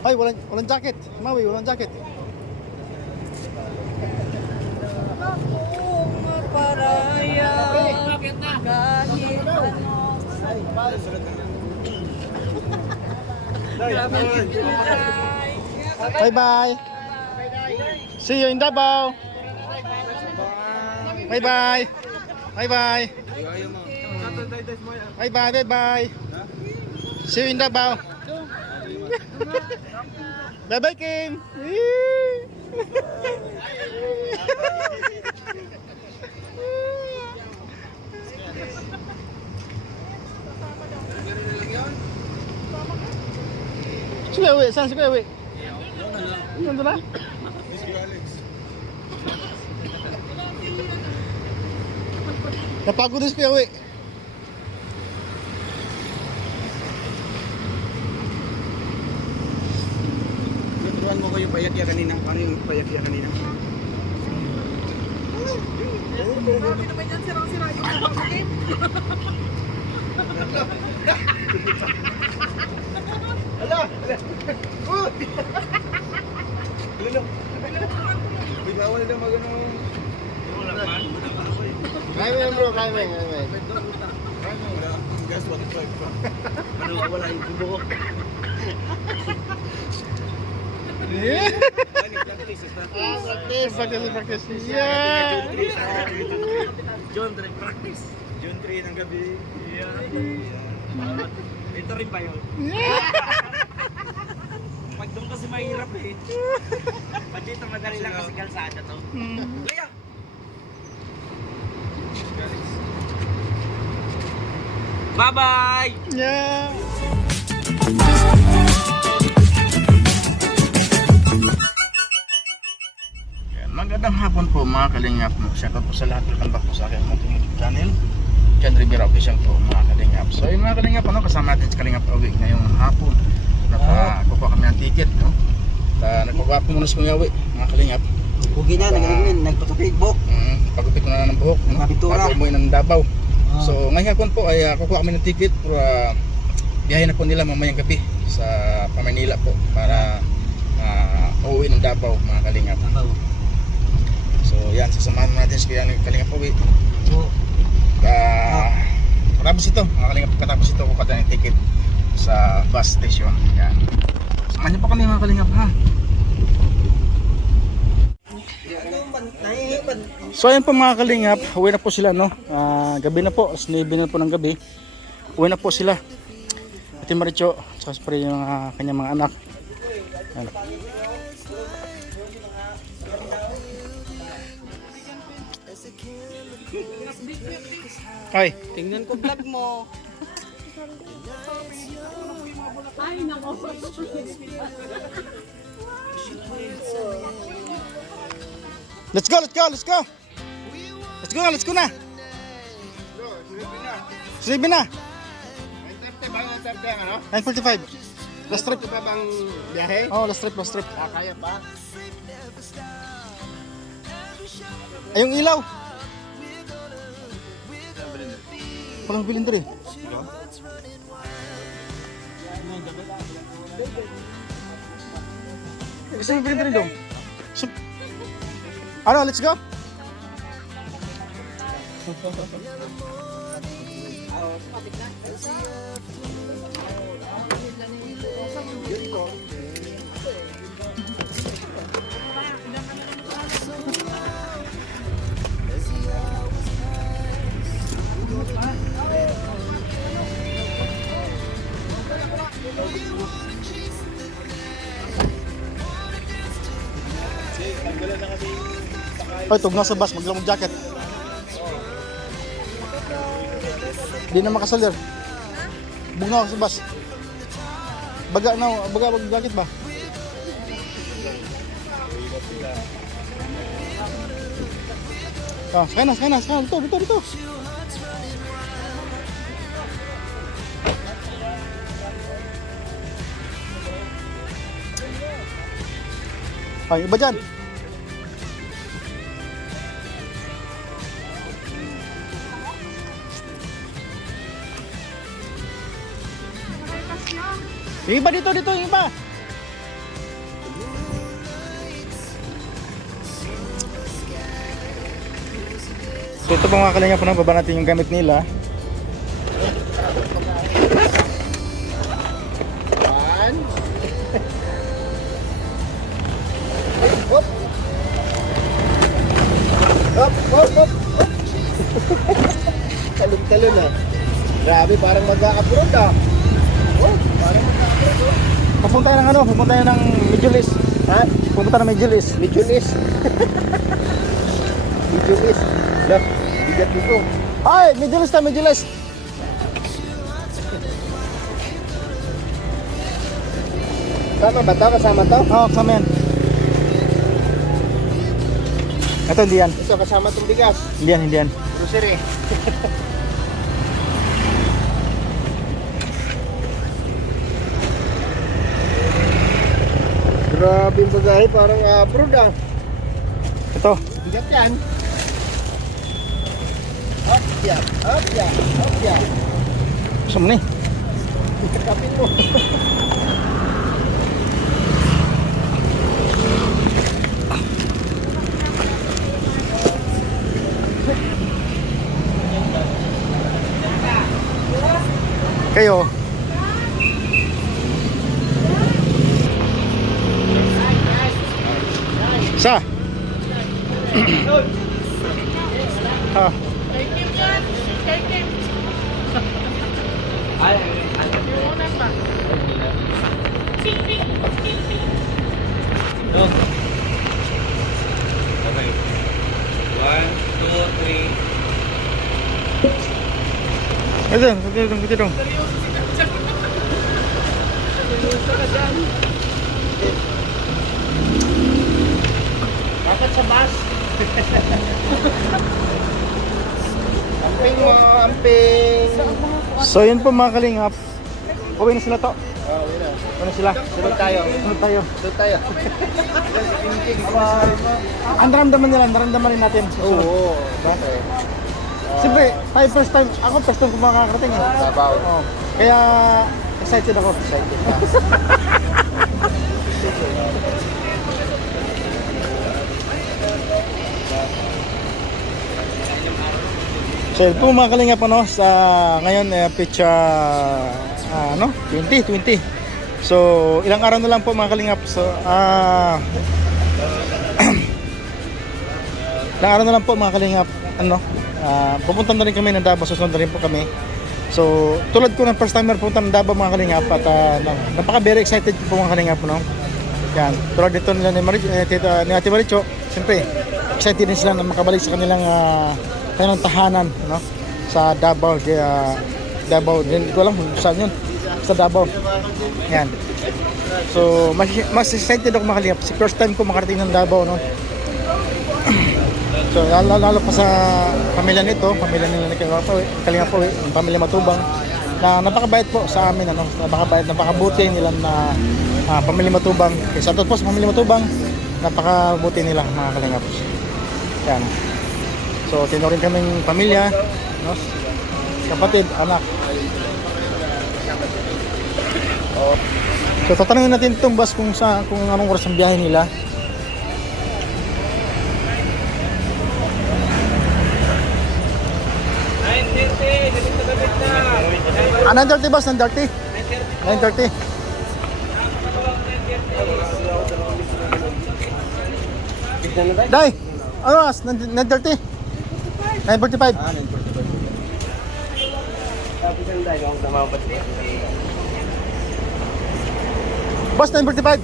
Ay, walang jacket. Maui, walang jacket. Paraya kahit Bye bye. See you in Davao. Bye bye. Bye bye. Bye bye. Bye bye. See you in Davao. Bye bye Kim. Sige uwi, saan sige uwi? Nandun na? Napagod din sige uwi. Turuan mo ko yung payakya kanina. Paano yung payakya kanina? Grabe naman yan, sirang-sira yung kapatid. Hala! Hala! Uy, bawal na mag-ano. Kaya mo yan bro, kaya mo yan. Guess what? Ano, wala yung bubuhok. Practice. Yeah. John 3 practice. John 3 ng gabi. Ito rin ba yun? Pag doon kasi mahirap eh. Pag dito madali lang kasi kalsada to. Kaya! Bye-bye! Yeah. Magandang hapon po mga kalingap. Shoutout po sa lahat ng po sa aking YouTube channel, John Rivera Official po mga kalingap. So yung mga kalingap, kasama natin sa Kalingap Awig ngayong hapon. Nakakuha kami ng ticket, no? Nagpagawa po muna sa mga awig mga kalingap. Pugi na, nagpatupig buhok. Pagupit ko na ng buhok, no? Bago umuwi ng Davao. So ngayong hapon po ay kukuha kami ng ticket para biyahe na po nila mamayang gabi sa Manila po para uuwi ng Davao mga kalingap. So yan, sasamahan natin sa Kalingap Uwi. Katapos ito, mga Kalingap, katapos ito kukuha tayo ng ticket sa bus station. Yan. Samahan niyo po kami mga Kalingap ha. So ayan po mga Kalingap, uwi na po sila no. Gabi na po, 9 na po ng gabi. Uwi na po sila. Ate Maricho, saka yung kanyang mga anak. Yan. Ay, Tingnan ko vlog mo. Ay, nako. let's go na. Sleepy na. 9:45. Last trip. ba bang biyahe? Oh, last trip. Kaya ba? Ay, yung ilaw. Walang bilhin rin. Gusto mo bilhin rin dong? Ano, let's go? Ay, tugnaw sa bus, maglamog jacket. Di na makasalir. Bugnaw sa bus. Baga jacket ba? Sakay na. Dito. Ay, iba dyan. Yung iba dito, yung iba. So ito po mga kalingap, baba natin yung gamit nila. One. Hop. Hop, hop, hop. Talon-talon ah. Grabe, parang mag-a-abroad ah. Oh, parang mag-a-abroad oh. Pupunta tayo ng ano? Pupunta tayo ng Middle East. Ha? Pupunta ng Middle East. Middle East. Middle East. Look, bigat dito. Ay! Middle East na, Middle East! Tama ba ito? Kasama to? Oo, kasama yan. Ito, hindi yan. Ito, kasama itong bigas. Hindi yan, hindi yan. Grocery. Grabe yung bagahe, parang abroad ah. Ito. Bigat yan. Up yan, up yan, up yan. Gusto mo ni? Kapin mo. Kayo. Sa? Ah. Okay. 1, 2, 3. Ito, ito dong. Dapat sa bus. Amping mo, amping. So yun po mga kalingap. Uwi na sila to. Oh, yun na. Uwi na sila. Sunod tayo. Sunod tayo. Sunod tayo. Ang naramdaman nila, naramdaman rin natin. Oo. Bakit? Siyempre, tayo first time. Ako first time ko makakarating. Sabaw. Oh. Kaya excited ako. Excited ka. So yun po mga kalingap ano, sa ngayon pitch 2020. So ilang araw na lang po mga kalingap. So ilang araw na lang po mga kalingap ano, pupunta na rin kami ng Davao, susunod na rin po kami. So tulad ko ng first timer pupunta ng Davao mga kalingap at napaka very excited po mga kalingap no. Yan, tulad dito nila ni Ate Maricho, siyempre excited din sila na makabalik sa kanilang kanilang tahanan no sa Davao. Kaya Davao din, ko lang kung saan yun, sa Davao. Yan, so mas excited ako makalingap kasi first time ko makarating ng Davao no. So lalo pa sa pamilya nito, pamilya nila ni Kalingap po, yung pamilya Matubang na napakabait po sa amin ano, napakabait, napakabuti nila na pamilya Matubang. Kaya sa po sa pamilya Matubang, napakabuti nila mga Kalingap. Yan. So tinuring kaming pamilya, no? Kapatid, anak. So tatanungin natin itong bus kung anong oras ang biyahe nila. Ah, 9:30 bus, 9:30. 9:30. Day, ano oras? 9:30? 9:45. Bus 9:45.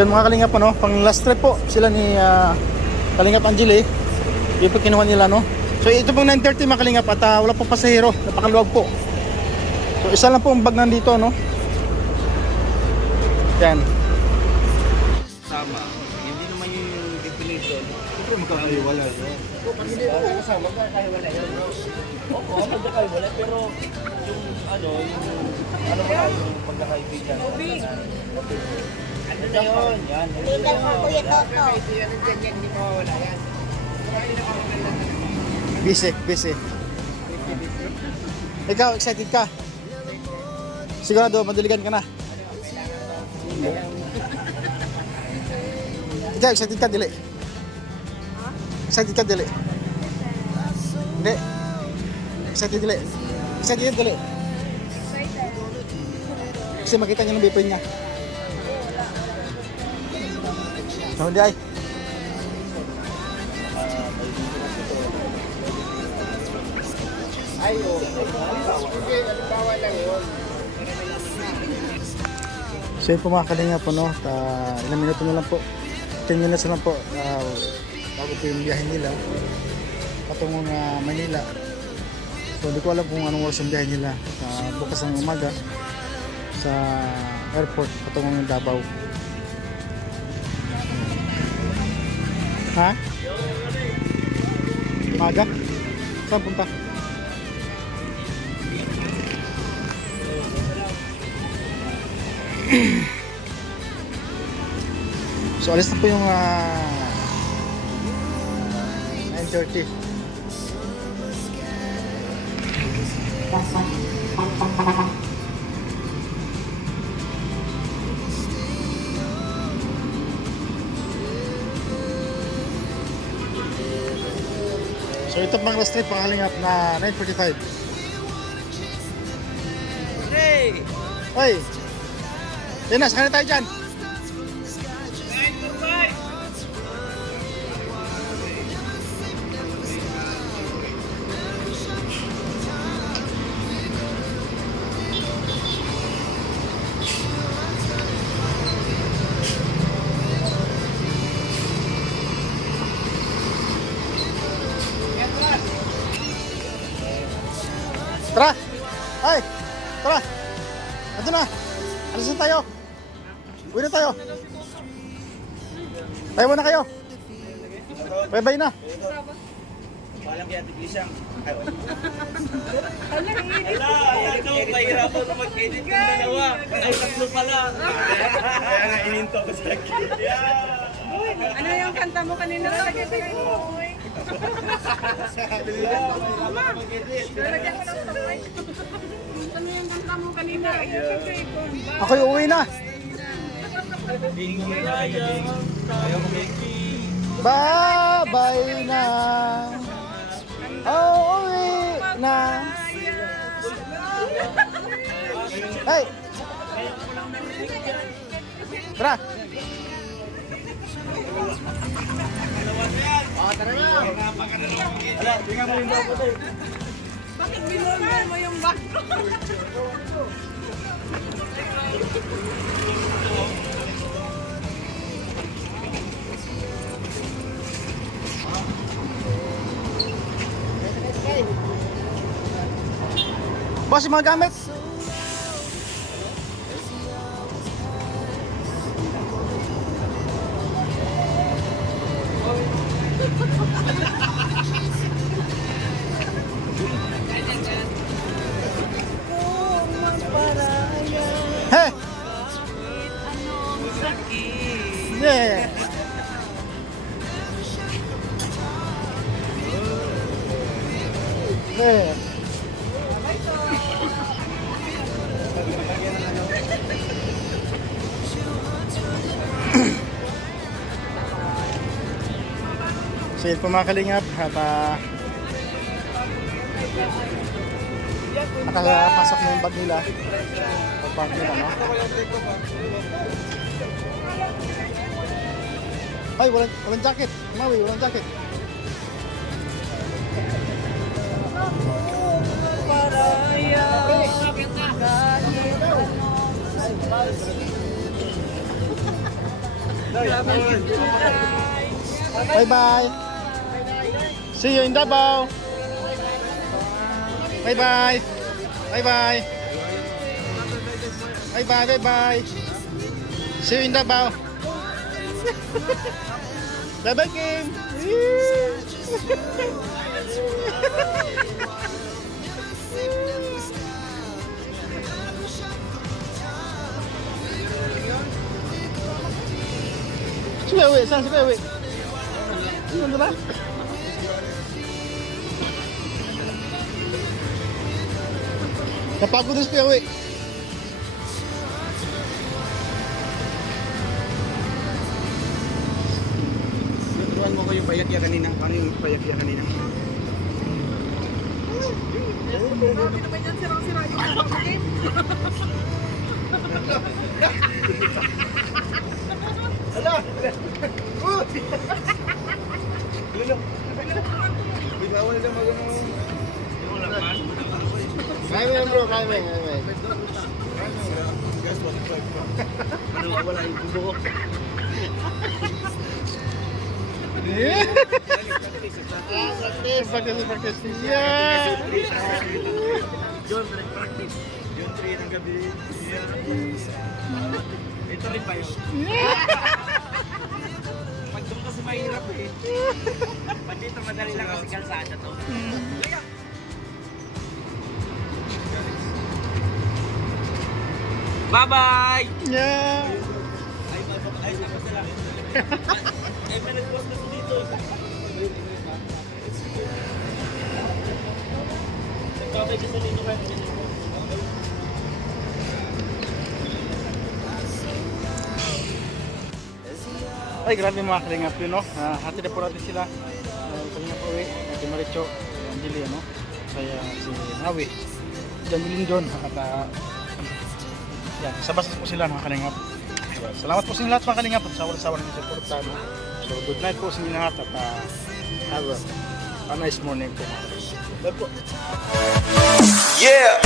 Yun mga Kalingap ano, pang last trip po sila ni Kalingap Angeli. Yung po kinuha nila no. So ito pong 9:30 mga Kalingap at wala pong pasahero, napakaluwag po. So isa lang po ang bag nandito no. Yan. Sama. Hindi naman yung definition. Siyempre magkakahiwala yun. Pag hindi mo kasama, magkakahiwala yun. Oo, magkakaiwala. Pero yung ano ba yung pagkakaibigan. Ano na yun? Yan. Kaibigan ng ganyan, hindi mawawala yan. Busy. Ikaw, excited ka? Sigurado, madaligan ka na. Ikaw, excited ka, dili? Excited ka, dili? Hindi. Excited, dili? Excited, dili? Kasi makita niya ng bipin niya. Oh, hindi ay. Ay, oh. Sige, halimbawa lang yun. So yun po mga kalinga po, no? Ilang minuto na lang po. 10 minutes na lang po. Bago po yung biyahe nila. Patungong Manila. So hindi ko alam kung anong oras yung biyahe nila. Bukas ng umaga. Sa airport. Patungong yung Davao. Ha? Umaga? Saan punta? So alis na po yung 9:30. So ito pang last trip pangalingap na 9:45. Hey! Hoy! Yan na, saka na tayo dyan. Tara! Ay! Tara! Ito na! Alis na tayo! Uwi na tayo! Tayo na kayo! Bye-bye na! Walang kaya tiglisang. Ala, ito, mahirapan na mag-edit ng dalawa. Ay, tatlo pala. Kaya nga ininto ko sa Ano yung kanta mo kanina? Lalagyan ko yung umoy. Lalagyan ko ng umoy. Ano yung kanta mo kanina? Ayun, pag-ipon. Ako'y uuwi na! Bye-bye na! Uuwi na! Hey! Tara! Bakit binunod mo yung bag ko? Boss, yung mga gamit! Hey! Yeah! Yeah! So yun po mga kalingap at nakapasok na yung bag nila pag-park nila, no? Ay, walang jacket. Maui, walang jacket. Bye-bye. See you in Davao. Bye-bye. Bye-bye. Bye-bye, bye-bye. See you in Davao. Bye-bye, Kim. Si Wewe, saan si Wewe? Ano ba? Napagod na si Wewe. yung payak-yak kanina? Paano yung payak-yak kanina? Grabe naman yan, sirang-sira yung kapatid. Ala! Biglawan na magano. Kaya mo bro, kaya mo. Wala yung buhok. Practice. Yeah! John, practice. John 3 ng gabi. Ito rin pa yun. Pag doon kasi mahirap eh. Pag dito madali lang kasi kalsada to. Bye-bye! Yeah! Ay, tapos na lang. Ay, may nag-post na dito. Nagkabay kasi dito kayo. Ay, grabe mga kalingap yun, no? Hati na po natin sila. Kalingap Uwi, Ate Maricho, Angeli, ano? Kaya si Nawi, Janilin John, at yan, sabas po sila mga kalingap. Salamat po sa inyo lahat mga kalingap at sa walang sawa ng suporta, no? So, good night po sa inyo lahat at have a nice morning po mga kalingap. Love po. Yeah.